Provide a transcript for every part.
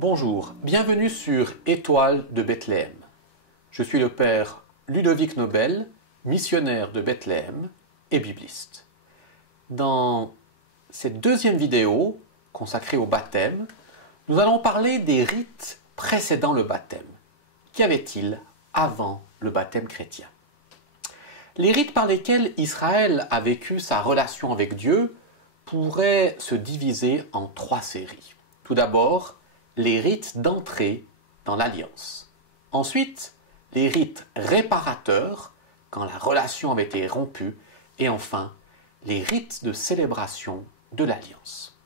Bonjour, bienvenue sur Étoile de Bethléem. Je suis le père Ludovic Nobel, missionnaire de Bethléem et bibliste. Dans cette deuxième vidéo consacrée au baptême, nous allons parler des rites précédant le baptême. Qu'y avait-il avant le baptême chrétien? Les rites par lesquels Israël a vécu sa relation avec Dieu pourraient se diviser en trois séries. Tout d'abord, les rites d'entrée dans l'alliance. Ensuite, les rites réparateurs, quand la relation avait été rompue. Et enfin, les rites de célébration de l'alliance.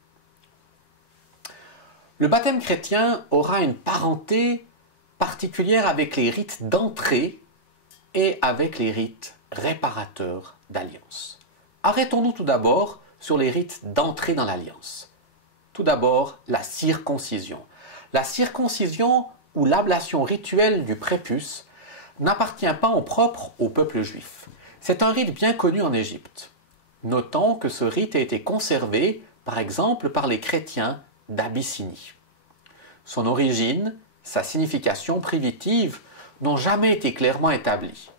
Le baptême chrétien aura une parenté particulière avec les rites d'entrée et avec les rites réparateurs d'alliance. Arrêtons-nous tout d'abord sur les rites d'entrée dans l'alliance. Tout d'abord, la circoncision. La circoncision ou l'ablation rituelle du prépuce n'appartient pas en propre au peuple juif. C'est un rite bien connu en Égypte. Notons que ce rite a été conservé, par exemple, par les chrétiens d'Abyssinie. Son origine, sa signification primitive n'ont jamais été clairement établies.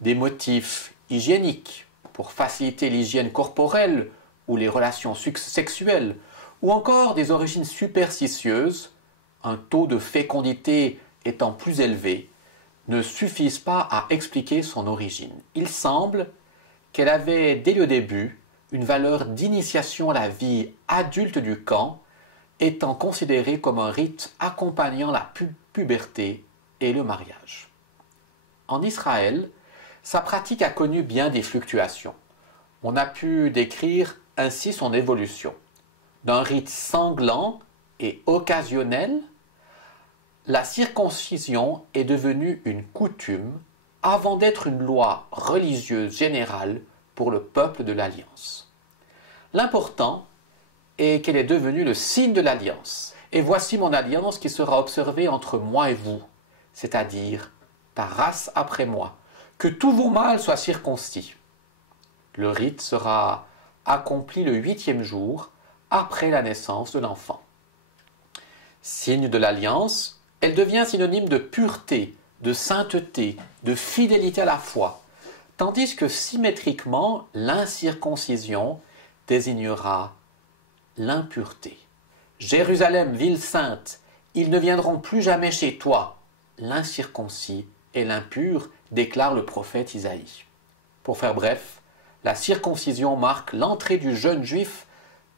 Des motifs hygiéniques pour faciliter l'hygiène corporelle ou les relations sexuelles, ou encore des origines superstitieuses, un taux de fécondité étant plus élevé, ne suffisent pas à expliquer son origine. Il semble qu'elle avait dès le début une valeur d'initiation à la vie adulte du camp, étant considérée comme un rite accompagnant la puberté et le mariage. En Israël, sa pratique a connu bien des fluctuations. On a pu décrire ainsi son évolution. D'un rite sanglant et occasionnel, la circoncision est devenue une coutume avant d'être une loi religieuse générale pour le peuple de l'Alliance. L'important est qu'elle est devenue le signe de l'Alliance. Et voici mon alliance qui sera observée entre moi et vous, c'est-à-dire ta race après moi, que tous vos mâles soient circoncis. Le rite sera accompli le 8e jour après la naissance de l'enfant. Signe de l'alliance, elle devient synonyme de pureté, de sainteté, de fidélité à la foi, tandis que symétriquement, l'incirconcision désignera l'impureté. Jérusalem, ville sainte, ils ne viendront plus jamais chez toi, l'incirconcis et l'impur, déclare le prophète Isaïe. Pour faire bref, la circoncision marque l'entrée du jeune juif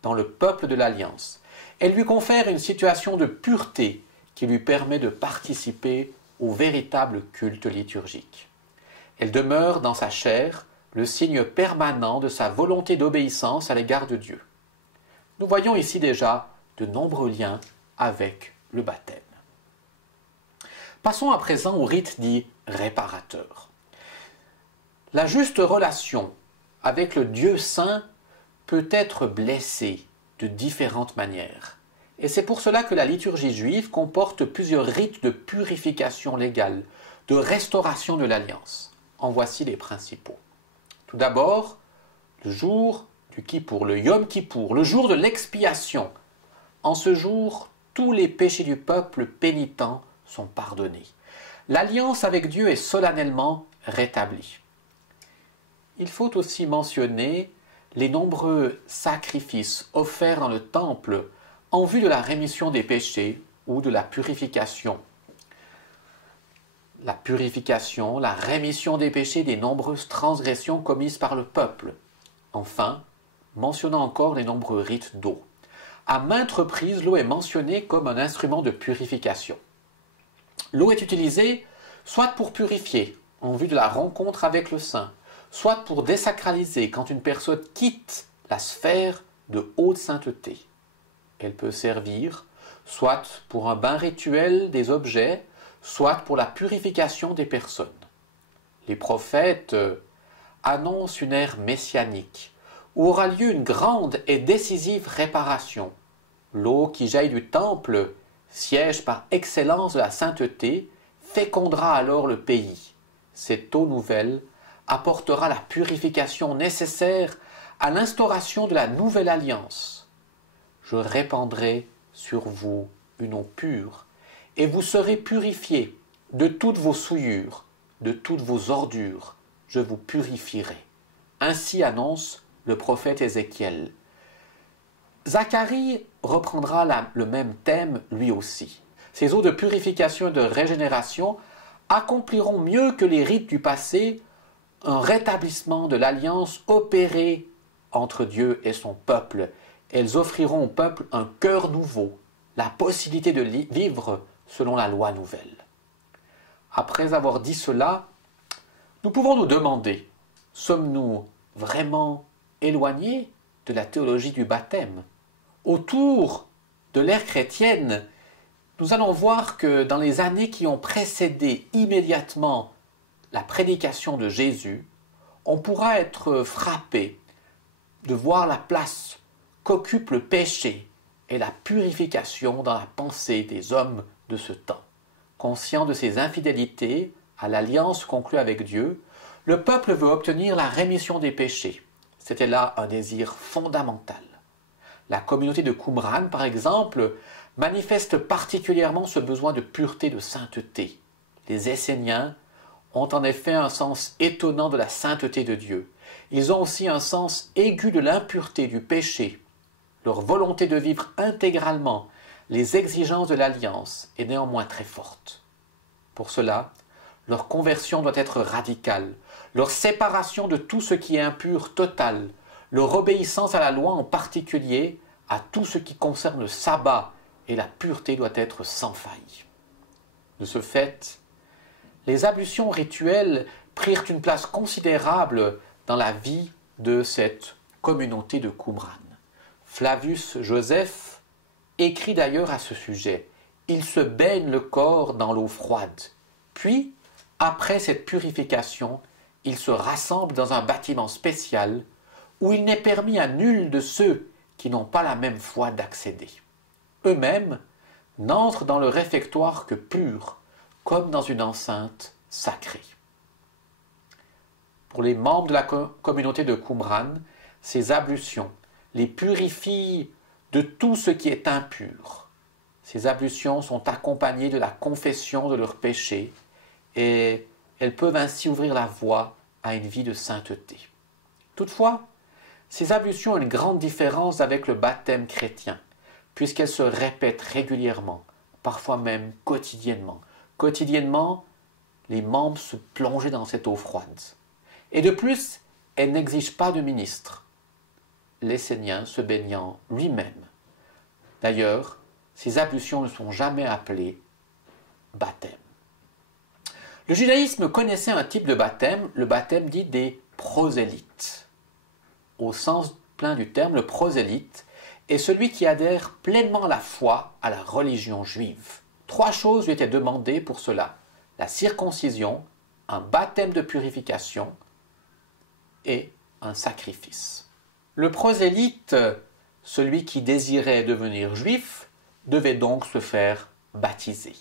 dans le peuple de l'Alliance. Elle lui confère une situation de pureté qui lui permet de participer au véritable culte liturgique. Elle demeure dans sa chair le signe permanent de sa volonté d'obéissance à l'égard de Dieu. Nous voyons ici déjà de nombreux liens avec le baptême. Passons à présent au rite dit réparateur. La juste relation avec le Dieu saint peut être blessée de différentes manières. Et c'est pour cela que la liturgie juive comporte plusieurs rites de purification légale, de restauration de l'alliance. En voici les principaux. Tout d'abord, le jour du Kippour, le Yom Kippour, le jour de l'expiation. En ce jour, tous les péchés du peuple pénitent sont pardonnés. L'alliance avec Dieu est solennellement rétablie. Il faut aussi mentionner les nombreux sacrifices offerts dans le temple en vue de la rémission des péchés ou de la purification. La purification, la rémission des péchés des nombreuses transgressions commises par le peuple. Enfin, mentionnons encore les nombreux rites d'eau. À maintes reprises, l'eau est mentionnée comme un instrument de purification. L'eau est utilisée soit pour purifier en vue de la rencontre avec le saint, soit pour désacraliser quand une personne quitte la sphère de haute sainteté. Elle peut servir soit pour un bain rituel des objets, soit pour la purification des personnes. Les prophètes annoncent une ère messianique où aura lieu une grande et décisive réparation. L'eau qui jaillit du temple, siège par excellence de la sainteté, fécondera alors le pays. Cette eau nouvelle apportera la purification nécessaire à l'instauration de la nouvelle alliance. Je répandrai sur vous une eau pure, et vous serez purifiés de toutes vos souillures, de toutes vos ordures, je vous purifierai. Ainsi annonce le prophète Ézéchiel. Zacharie reprendra le même thème lui aussi. Ces eaux de purification et de régénération accompliront mieux que les rites du passé un rétablissement de l'alliance opérée entre Dieu et son peuple. Elles offriront au peuple un cœur nouveau, la possibilité de vivre selon la loi nouvelle. Après avoir dit cela, nous pouvons nous demander, sommes-nous vraiment éloignés de la théologie du baptême? Autour de l'ère chrétienne, nous allons voir que dans les années qui ont précédé immédiatement la prédication de Jésus, on pourra être frappé de voir la place qu'occupe le péché et la purification dans la pensée des hommes de ce temps. Conscient de ses infidélités à l'alliance conclue avec Dieu, le peuple veut obtenir la rémission des péchés. C'était là un désir fondamental. La communauté de Qumran, par exemple, manifeste particulièrement ce besoin de pureté, de sainteté. Les Esséniens ont en effet un sens étonnant de la sainteté de Dieu. Ils ont aussi un sens aigu de l'impureté, du péché. Leur volonté de vivre intégralement les exigences de l'alliance est néanmoins très forte. Pour cela, leur conversion doit être radicale, leur séparation de tout ce qui est impur totale, leur obéissance à la loi en particulier, à tout ce qui concerne le sabbat et la pureté doit être sans faille. De ce fait, les ablutions rituelles prirent une place considérable dans la vie de cette communauté de Qumran. Flavius Joseph écrit d'ailleurs à ce sujet « Il se baigne le corps dans l'eau froide, puis, après cette purification, il se rassemble dans un bâtiment spécial où il n'est permis à nul de ceux qui n'ont pas la même foi d'accéder. Eux-mêmes n'entrent dans le réfectoire que purs, comme dans une enceinte sacrée. » Pour les membres de la communauté de Qumran, ces ablutions les purifient de tout ce qui est impur. Ces ablutions sont accompagnées de la confession de leurs péchés et elles peuvent ainsi ouvrir la voie à une vie de sainteté. Toutefois, ces ablutions ont une grande différence avec le baptême chrétien, puisqu'elles se répètent régulièrement, parfois même quotidiennement. Quotidiennement, les membres se plongeaient dans cette eau froide. Et de plus, elles n'exigent pas de ministre, l'Essénien se baignant lui-même. D'ailleurs, ces ablutions ne sont jamais appelées baptême. Le judaïsme connaissait un type de baptême, le baptême dit des prosélytes. Au sens plein du terme, le prosélyte est celui qui adhère pleinement à la foi, à la religion juive. 3 choses lui étaient demandées pour cela: la circoncision, un baptême de purification et un sacrifice. Le prosélyte, celui qui désirait devenir juif, devait donc se faire baptiser.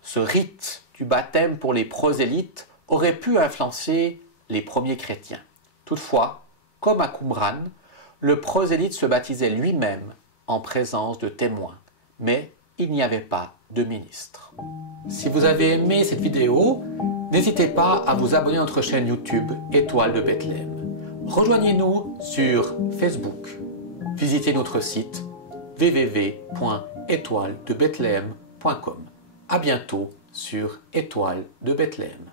Ce rite du baptême pour les prosélytes aurait pu influencer les premiers chrétiens. Toutefois, comme à Qumran, le prosélyte se baptisait lui-même en présence de témoins, mais il n'y avait pas de ministre. Si vous avez aimé cette vidéo, n'hésitez pas à vous abonner à notre chaîne YouTube Étoile de Bethléem. Rejoignez-nous sur Facebook. Visitez notre site www.étoiledebethléem.com. À bientôt sur Étoile de Bethléem.